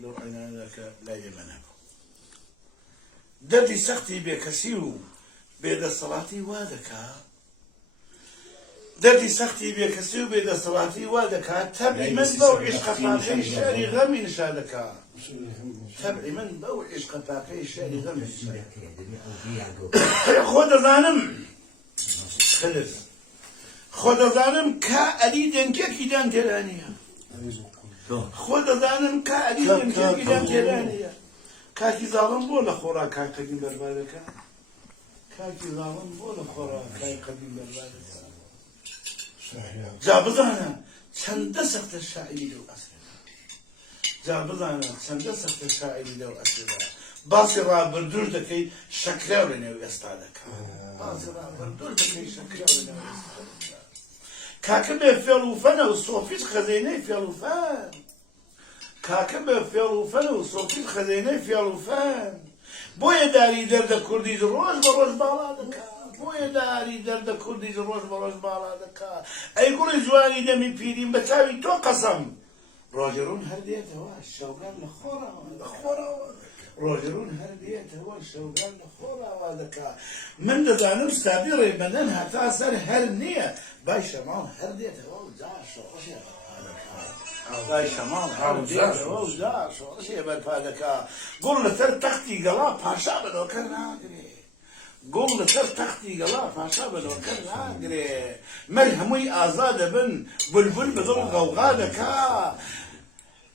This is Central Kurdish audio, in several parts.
لو عينا لك لا يمنعه دردي سختي بكسيو بيد الصلاة وادكا دردي سختي بكسيو بيد الصلاة وادكا تبعي من بوعش قفاقي شاري غمي نشادكا تبعي من بوعش قفاقي شاري غمي نشادكا خود ظالم خلص خود ظالم كألي دنكا كيدان ترانيا خود ظالم كألي دنكا كيدان ترانيا كاكي ظالم بولا خورا كاي قديم بربادكا كاكي ظالم بولا خورا كاي قديم بربادكا جابزانا چند سخت الشاعري لو أسرنا جابزانا چند سخت الشاعري لو أسرنا باسی را بردور دکی شکل ورنه استادک باسی را بردور دکی شکل ورنه استادک کاکب فیلوفن و صوفیش خزینه فیلوفن کاکب فیلوفن و صوفیش خزینه فیلوفن بوی داری درد کردی روز بروز بالا دکا بوی داری درد کردی روز بروز بالا دکا ای گوی جوانی دمی پیریم بچاوی تو قسم راجرون هر دیت هوا شوگان لخورا راجرون هر دیت هوا شوگان لخورا وادکا من دزانم سابیره بدن حتا سر هر نیه بای شمال هر دیت هوا جاش وشی بای شمال هر دیت هوا جاش وشی برپادکا قول لسر تختی قلا پاشا بدو کرناگری قول لسر تختی قلا پاشا بدو کرناگری ملهموی آزاد بن بلبل بدل غوغا دکا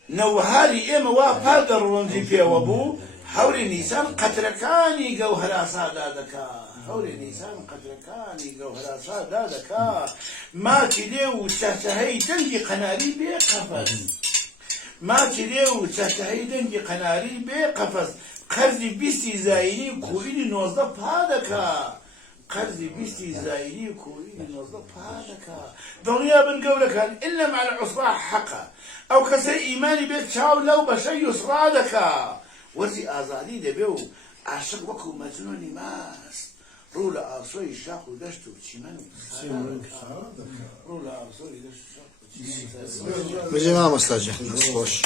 نوهاري إما وابادر رونزي في وابو حولي نيسان قتركاني جوهر سادادكا حولي نيسان قتركاني جوهر سادادكا ما كديو تشهي دنجي قناري بقفز ما كديو تشهي دنجي قناري بقفز قرضي بيستي زايني كويني نوظف هذاكا قرضي بيستي زايني كويني نوظف هذاكا دنيا بن قولك إلا مع العصبة حقا أو كسي إيماني بيت شاو لو بشي يسرادكا ورزي آزادي دبيو عاشق وكو مجنوني ماس رولا آرسوي شاقو دشتو تشيمانو رولا آرسوي دشتو شاقو تشيمانو بجي ما مستاجه خوش